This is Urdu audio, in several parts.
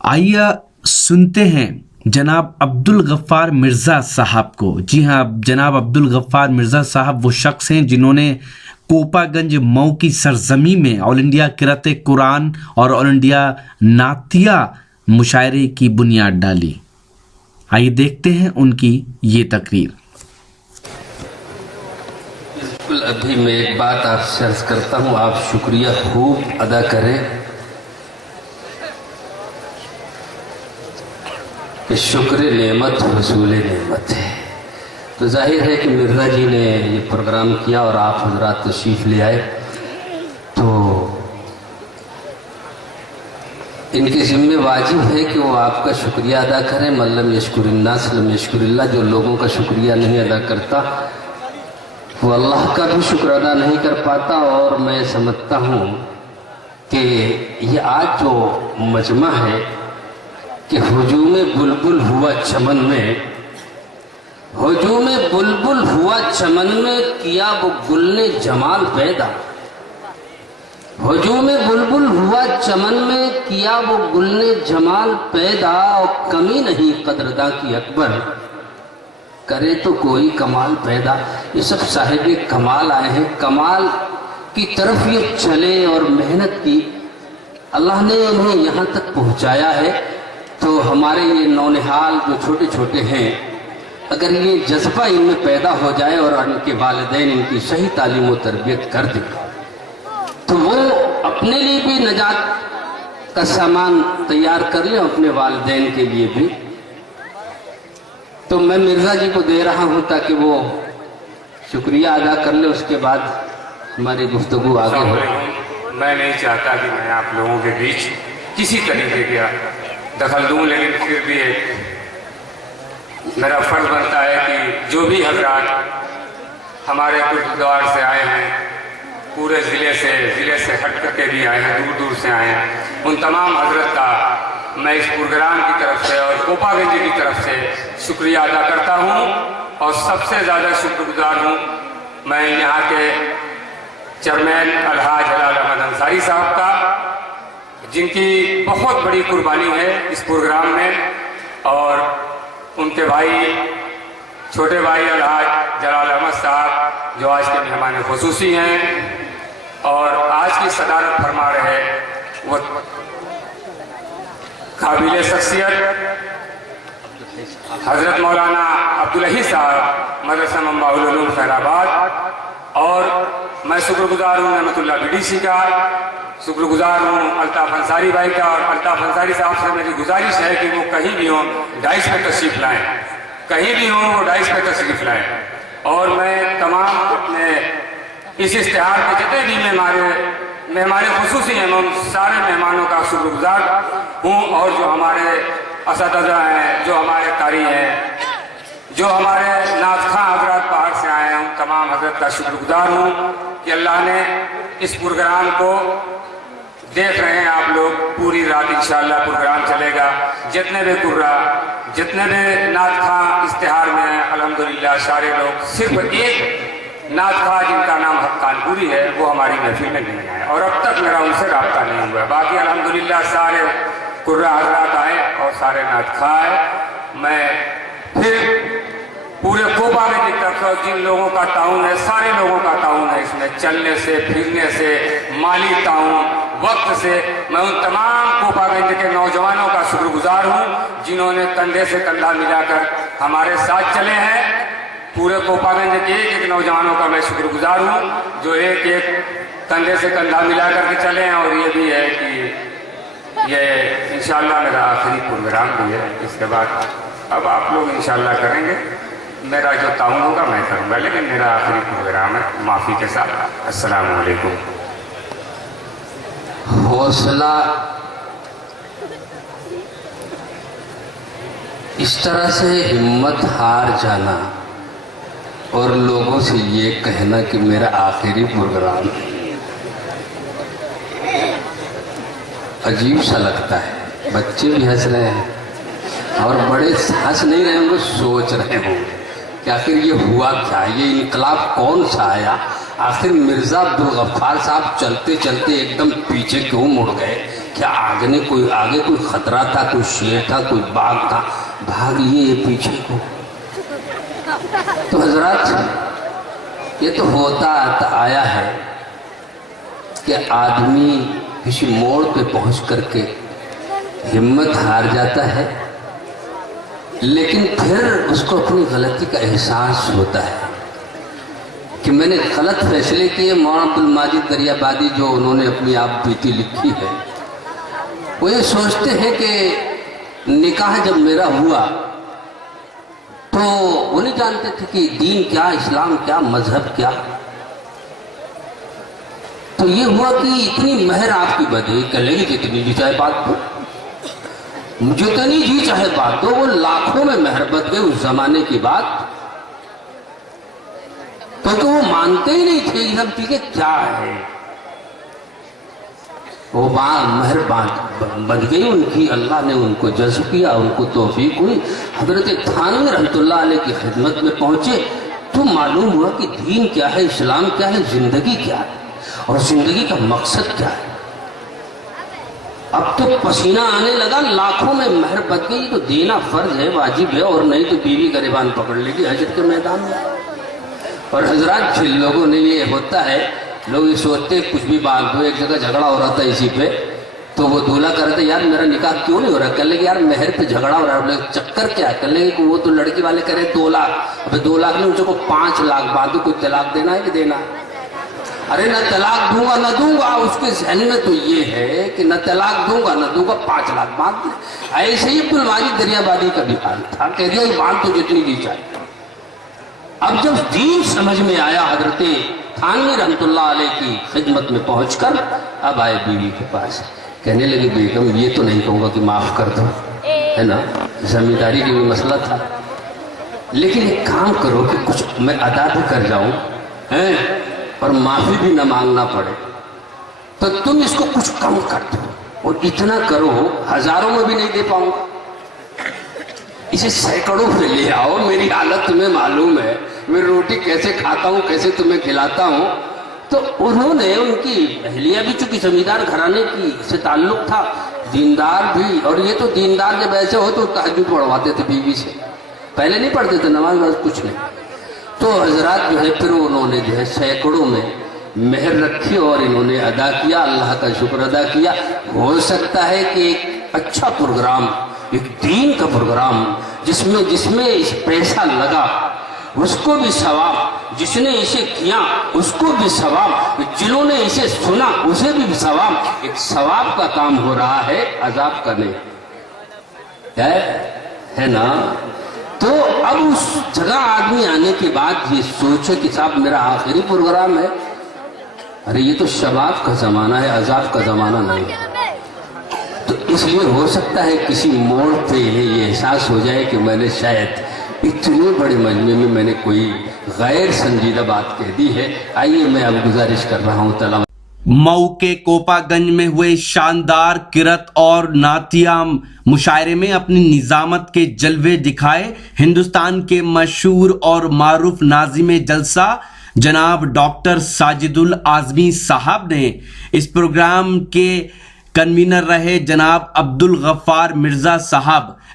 آئیے سنتے ہیں جناب عبدالغفار مرزا صاحب کو۔ جی ہاں، جناب عبدالغفار مرزا صاحب وہ شخص ہیں جنہوں نے کوپا گنج مئو کی سرزمین میں آل انڈیا قرأت قرآن اور آل انڈیا نعتیہ مشاعرے کی بنیاد ڈالی۔ آئیے دیکھتے ہیں ان کی یہ تقریر۔ بالکل، ابھی میں ایک بات آپ سے عرض کرتا ہوں، آپ شکریہ خوب ادا کریں کہ شکر نعمت رسول نعمت ہے۔ تو ظاہر ہے کہ مرزا جی نے یہ پروگرام کیا اور آپ حضرات تشریف لے آئے، تو ان کے ذمہ واجب ہے کہ وہ آپ کا شکریہ ادا کریں۔ من لم یشکر الناس لم یشکر اللہ، جو لوگوں کا شکریہ نہیں ادا کرتا وہ اللہ کا بھی شکر ادا نہیں کر پاتا۔ اور میں سمجھتا ہوں کہ یہ آج جو مجمع ہے کہ ہجوم بلبل ہوا چمن میں، ہجوم بلبل ہوا چمن میں، کیا وہ گل نے جمال پیدا۔ ہجوم بلبل ہوا چمن میں، کیا وہ گل نے جمال پیدا۔ اور کمی نہیں قدرداں کی اکبر، کرے تو کوئی کمال پیدا۔ یہ سب صاحب کمال آئے ہیں، کمال کی طرف یہ چلے اور محنت کی، اللہ نے انہیں یہاں تک پہنچایا ہے۔ تو ہمارے یہ نونہال جو چھوٹے چھوٹے ہیں، اگر یہ جذبہ ان میں پیدا ہو جائے اور ان کے والدین ان کی صحیح تعلیم و تربیت کر دیں تو وہ اپنے لیے بھی نجات کا سامان تیار کر لیں، اپنے والدین کے لیے بھی۔ تو میں مرزا جی کو دے رہا ہوں تاکہ وہ شکریہ ادا کر لے، اس کے بعد ہماری گفتگو آگے ہو۔ میں نہیں چاہتا کہ میں آپ لوگوں کے بیچ کسی طریقے کا دخل دوں، لیکن پھر بھی میرا فرض بنتا ہے کہ جو بھی حضرات ہمارے گردوار سے آئے ہیں، پورے ضلع سے ہٹ کر کے بھی آئے ہیں، دور دور سے آئے ہیں، ان تمام حضرت کا میں اس پروگرام کی طرف سے اور کوپا گنج کی طرف سے شکریہ ادا کرتا ہوں۔ اور سب سے زیادہ شکر گزار ہوں میں یہاں کے چیئرمین الحاج جلال احمد انصاری صاحب کا، جن کی بہت بڑی قربانی ہے اس پروگرام میں، اور ان کے بھائی، چھوٹے بھائی الحاج جلال احمد صاحب جو آج کے مہمان خصوصی ہیں اور آج کی صدارت فرما رہے، وہ قابل شخصیت حضرت مولانا عبدالحی صاحب مدرسہ منبع العلوم خیر آباد۔ اور میں شکر گزار ہوں نعمت اللہ بی ڈی سی کا، شکر گزار ہوں الطاف انصاری بھائی کا، اور الطاف انصاری صاحب سے میری گزارش ہے کہ وہ کہیں بھی ہوں ڈائس پہ تشریف لائیں، کہیں بھی ہوں وہ ڈائس پہ تشریف لائیں۔ اور میں تمام اپنے اس اشتہار کے جتنے بھی مہمان خصوصی ہیں، میں ان سارے مہمانوں کا شکر گزار ہوں، اور جو ہمارے اساتذہ ہیں، جو ہمارے قاری ہیں، جو ہمارے نعت خواں حضرات باہر سے آئے ہیں، ان تمام حضرت کا شکر گزار ہوں کہ اللہ نے اس پروگرام کو دیکھ رہے ہیں آپ لوگ، پوری رات انشاءاللہ پروگرام چلے گا۔ جتنے بھی قرا، جتنے بھی نعت خواں اشتہار میں ہیں، الحمدللہ سارے لوگ، صرف ایک نعت خواں جن کا نام حق کانپوری ہے وہ ہماری محفل میں نہیں آئے، اور اب تک میرا ان سے رابطہ نہیں ہوا۔ باقی الحمدللہ سارے قرا حضرات آئے اور سارے نعت خواں آئے۔ میں پھر پورے کوپا گنج کی طرف سے جن لوگوں کا تعاون ہے، سارے لوگوں کا تعاون ہے اس میں، چلنے سے، پھرنے سے، مالی تعاون، وقت سے، میں ان تمام کوپا گنج کے نوجوانوں کا شکر گزار ہوں جنہوں نے کندھے سے کندھا ملا کر ہمارے ساتھ چلے ہیں۔ پورے کوپا گنج کے ایک ایک نوجوانوں کا میں شکر گزار ہوں جو ایک ایک کندھے سے کندھا ملا کر کے چلے ہیں۔ اور یہ بھی ہے کہ یہ انشاءاللہ میرا آخری پروگرام بھی ہے، اس کے بعد اب آپ لوگ انشاءاللہ کریں گے، میرا جو تعاون ہوگا میں کروں گا، لیکن میرا آخری پروگرام ہے، معافی کے ساتھ السلام علیکم۔ حوصلہ اس طرح سے ہمت ہار جانا اور لوگوں سے یہ کہنا کہ میرا آخری پروگرام ہے، عجیب سا لگتا ہے۔ بچے بھی ہنس رہے ہیں اور بڑے ہنس نہیں رہے ہوں گے، سوچ رہے ہوں کہ آخر یہ ہوا کیا، یہ انقلاب کون سا آیا، آخر مرزا عبدالغفار صاحب چلتے چلتے ایک دم پیچھے کیوں مڑ گئے، کیا آگے کوئی خطرہ تھا, کوئی شیر تھا, کوئی باغ تھا, بھاگ لیے یہ پیچھے کو. تو حضرات یہ تو ہوتا آیا ہے کہ آدمی کسی موڑ پہ پہنچ کر کے ہمت ہار جاتا ہے, لیکن پھر اس کو اپنی غلطی کا احساس ہوتا ہے کہ میں نے غلط فیصلے کیے. مولانا عبدالماجد دریابادی جو انہوں نے اپنی آپ بیتی لکھی ہے, وہ یہ سوچتے ہیں کہ نکاح جب میرا ہوا تو وہ نہیں جانتے تھے کہ دین کیا, اسلام کیا, مذہب کیا. تو یہ ہوا کہ اتنی مہر آپ کی بدھی, کہنے لگی جتنی جی چاہے بات دو, جتنی جی چاہے بات دو. وہ لاکھوں میں مہر بد گئے اس زمانے کی بات, کیونکہ وہ مانتے ہی نہیں تھے یہ سب چیزیں کیا ہے. وہ مہر بن گئی ان کی, اللہ نے ان کو جذب کیا, ان کو توفیق ہوئی, حضرت تھانوی رحمۃ اللہ علیہ کی خدمت میں پہنچے تو معلوم ہوا کہ دین کیا ہے, اسلام کیا ہے, زندگی کیا ہے, اور زندگی کا مقصد کیا ہے. اب تو پسینہ آنے لگا, لاکھوں میں مہر بد گئی. تو دینا فرض ہے, واجب ہے, اور نہیں تو بیوی گریبان پکڑ لے گی حشر کے میدان میں. اور حضرات جن لوگوں نے یہ ہوتا ہے, لوگ یہ سوچتے ہیں کچھ بھی بات دو. ایک جگہ جھگڑا ہو رہا تھا اسی پہ, تو وہ دولہا کر رہے تھے یار میرا نکاح کیوں نہیں ہو رہا, کہہ لے کہ یار مہر پہ جھگڑا ہو رہا ہے. چکر کیا, کہہ لے کہ وہ تو لڑکی والے کہہ رہے 2 لاکھ. ابھی 2 لاکھ نہیں, ان کو 5 لاکھ باندھو. کوئی طلاق دینا ہے کہ دینا ہے؟ ارے نہ طلاق دوں گا نہ دوں گا. اس کے ذہن میں تو یہ ہے کہ نہ طلاق دوں گا نہ دوں گا, 5 لاکھ باندھ دیں. ایسے ہی عبدالماجد دریابادی کا بھی حال تھا, کہہ دیا باندھ تو جتنی دی چاہیے. اب جب دین سمجھ میں آیا, حضرت تھانوی رحمۃ اللہ علیہ کی خدمت میں پہنچ کر اب آئے بیوی کے پاس, کہنے لگے بیگم یہ تو نہیں کہوں گا کہ معاف کر دو, ہے نا, زمینداری کی بھی مسئلہ تھا, لیکن ایک کام کرو کہ کچھ میں ادا بھی کر جاؤں اور معافی بھی نہ مانگنا پڑے. تو تم اس کو کچھ کم کر دو, اور اتنا کرو 1000 میں بھی نہیں دے پاؤں گا, اسے سینکڑوں میں لے آؤ. میری حالت تمہیں معلوم ہے, میں روٹی کیسے کھاتا ہوں, کیسے تمہیں کھلاتا ہوں. تو انہوں نے, ان کی اہلیہ بھی چونکہ زمیندار گھرانے کی سے تعلق تھا, دیندار بھی, اور یہ تو دیندار جب ایسے ہو تو تہجد پڑھواتے تھے بیوی سے, پہلے نہیں پڑھتے تھے نماز کچھ نہیں. تو حضرات جو ہے پھر انہوں نے جو ہے سینکڑوں میں مہر رکھی اور انہوں نے ادا کیا, اللہ کا شکر ادا کیا. ہو سکتا ہے کہ ایک اچھا پروگرام, ایک دین کا پروگرام جس میں اس پیسہ لگا اس کو بھی ثواب, جس نے اسے کیا اس کو بھی ثواب, جنہوں نے اسے سنا اسے بھی ثواب. ایک ثواب کا کام ہو رہا ہے, عذاب کا نہیں ہے نا. تو اب اس جگہ آدمی آنے کے بعد یہ سوچے کہ صاحب میرا آخری پروگرام ہے, ارے یہ تو شباب کا زمانہ ہے, عذاب کا زمانہ نہیں ہے. تو اس لیے ہو سکتا ہے کسی موڑ پہ یہ احساس ہو جائے کہ میں نے شاید اتنے بڑے مجمع میں میں نے کوئی غیر سنجیدہ بات کہہ دی ہے. آئیے میں اب گزارش کر رہا ہوں تلا مئو کے کوپا گنج میں ہوئے شاندار کرت اور نعتیہ مشاعرے میں اپنی نظامت کے جلوے دکھائے ہندوستان کے مشہور اور معروف ناظم جلسہ جناب ڈاکٹر ساجد الاعظمی صاحب نے. اس پروگرام کے کنوینر رہے جناب عبدالغفار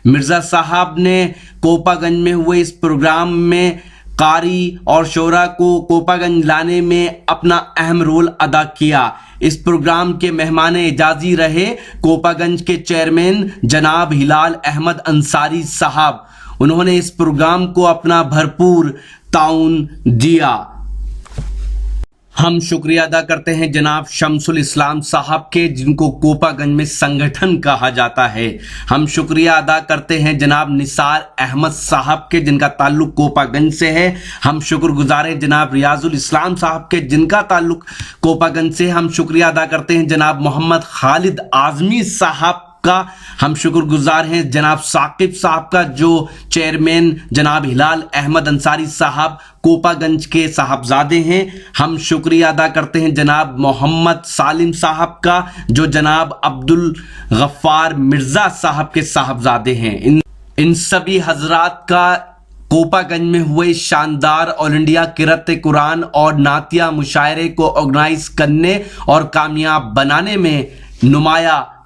مرزا صاحب نے کوپا گنج میں ہوئے اس پروگرام میں قاری اور شعراء کو کوپا گنج لانے میں اپنا اہم رول ادا کیا. اس پروگرام کے مہمان اعزازی رہے کوپا گنج کے چیئرمین جناب ہلال احمد انصاری صاحب. انہوں نے اس پروگرام کو اپنا بھرپور تعاون دیا. ہم شکریہ ادا کرتے ہیں جناب شمس الاسلام صاحب کے, جن کو کوپا گنج میں سنگٹھن کہا جاتا ہے. ہم شکریہ ادا کرتے ہیں جناب نثار احمد صاحب کے, جن کا تعلق کوپا گنج سے ہے. ہم شکر گزار ہیں جناب ریاض الاسلام صاحب کے, جن کا تعلق کوپا گنج سے. ہم شکریہ ادا کرتے ہیں جناب محمد خالد اعظمی صاحب کا. ہم شکر گزار ہیں جناب ثاقب صاحب کا, جو چیئرمین جناب ہلال احمد انصاری صاحب کوپا گنج کے صاحبزادے ہیں. ہم شکریہ ادا کرتے ہیں جناب محمد سالم صاحب کا, جو جناب عبدالغفار مرزا صاحب کے صاحبزادے ہیں. ان سبھی حضرات کا کوپا گنج میں ہوئے شاندار آل انڈیا قرأت قرآن اور نعتیہ مشاعرے کو آرگنائز کرنے اور کامیاب بنانے میں نمایاں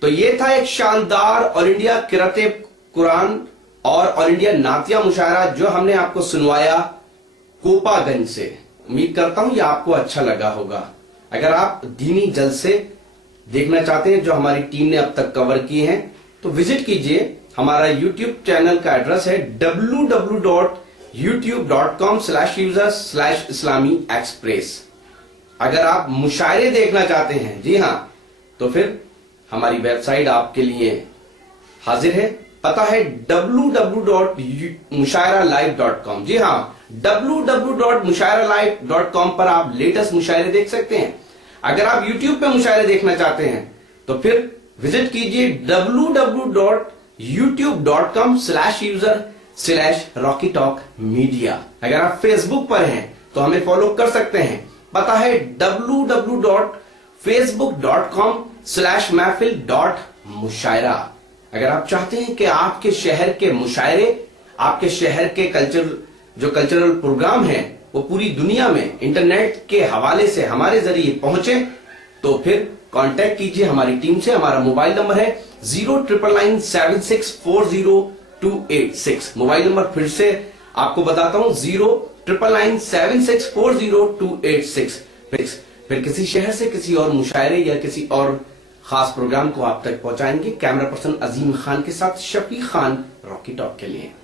تو یہ تھا ایک شاندار آل انڈیا قرأت قرآن اور آل انڈیا نعتیہ مشاعرہ جو ہم نے آپ کو سنوایا کوپا گنج سے۔ امید کرتا ہوں یہ آپ کو اچھا لگا ہوگا۔ اگر آپ دینی جلسے دیکھنا چاہتے ہیں جو ہماری ٹیم نے اب تک کور کیے ہیں تو وزٹ کیجئے، ہمارا یوٹیوب چینل کا ایڈریس ہے www.youtube.com/user/islami express۔ اگر آپ مشاعرے دیکھنا چاہتے ہیں، جی ہاں، تو پھر ہماری ویب سائٹ آپ کے لیے حاضر ہے، پتہ ہے www.mushairalive.com۔ جی ہاں، www.mushairalive.com پر آپ لیٹسٹ مشاعرے دیکھ سکتے ہیں۔ اگر آپ یوٹیوب پہ مشاعرے دیکھنا چاہتے ہیں تو پھر وزٹ کیجئے www.youtube.com/user/RockyTalkMedia۔ اگر آپ فیس بک پر ہیں تو ہمیں فالو کر سکتے ہیں، پتہ ہے www.facebook.com/mahfil.mushaira۔ اگر آپ چاہتے ہیں کہ آپ کے شہر کے مشاعرے، آپ کے شہر کے کلچرل پروگرام ہیں وہ پوری دنیا میں انٹرنیٹ کے حوالے سے ہمارے ذریعے پہنچے، تو پھر کانٹیکٹ کیجئے ہماری ٹیم سے۔ ہمارا موبائل نمبر ہے 09997640286۔ موبائل نمبر پھر سے آپ کو بتاتا ہوں، 09997640286۔ پھر کسی شہر سے کسی اور مشاعرے یا کسی اور خاص پروگرام کو آپ تک پہنچائیں گے، کیمرہ پرسن عظیم خان کے ساتھ شفیق خان، راکی ٹاک کے لیے۔